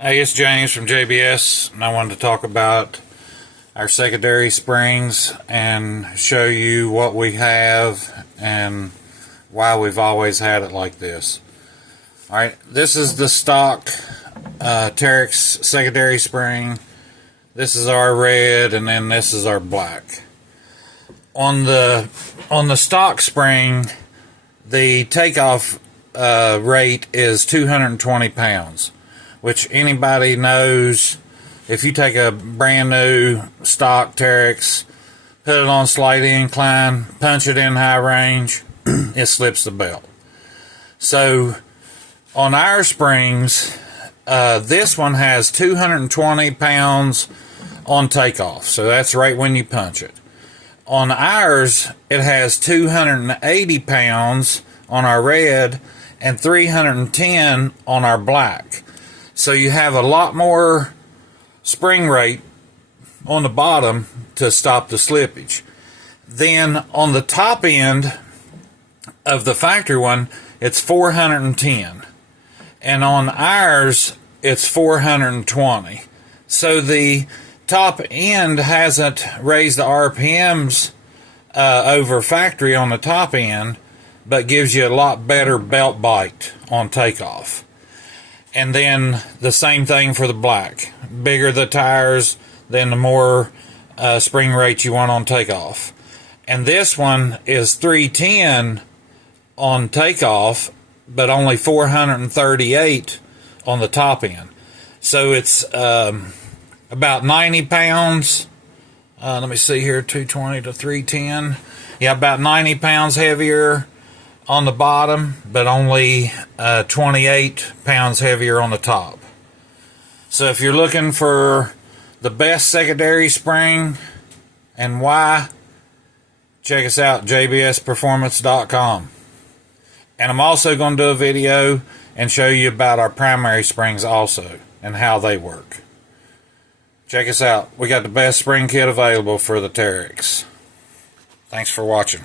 Hey, it's James from JBS, and I wanted to talk about our secondary springs and show you what we have and why we've always had it like this. Alright, this is the stock Teryx secondary spring. This is our red, and then this is our black. On the stock spring, the takeoff rate is 220 pounds. Which anybody knows, if you take a brand new stock Teryx, put it on slight incline, punch it in high range, it slips the belt. So on our springs, this one has 220 pounds on takeoff. So that's right when you punch it. On ours, it has 280 pounds on our red and 310 on our black. So you have a lot more spring rate on the bottom to stop the slippage. Then on the top end of the factory one, it's 410. And on ours, it's 420. So the top end hasn't raised the RPMs over factory on the top end, but gives you a lot better belt bite on takeoff. And then the same thing for the black. Bigger the tires, then the more spring rate you want on takeoff. And this one is 310 on takeoff, but only 438 on the top end. So it's about 90 pounds. Let me see here, 220 to 310. Yeah, about 90 pounds heavier on the bottom, but only 28 pounds heavier on the top. So if you're looking for the best secondary spring and why, check us out, jbsperformance.com. And I'm also going to do a video and show you about our primary springs also and how they work. Check us out. We got the best spring kit available for the Teryx. Thanks for watching.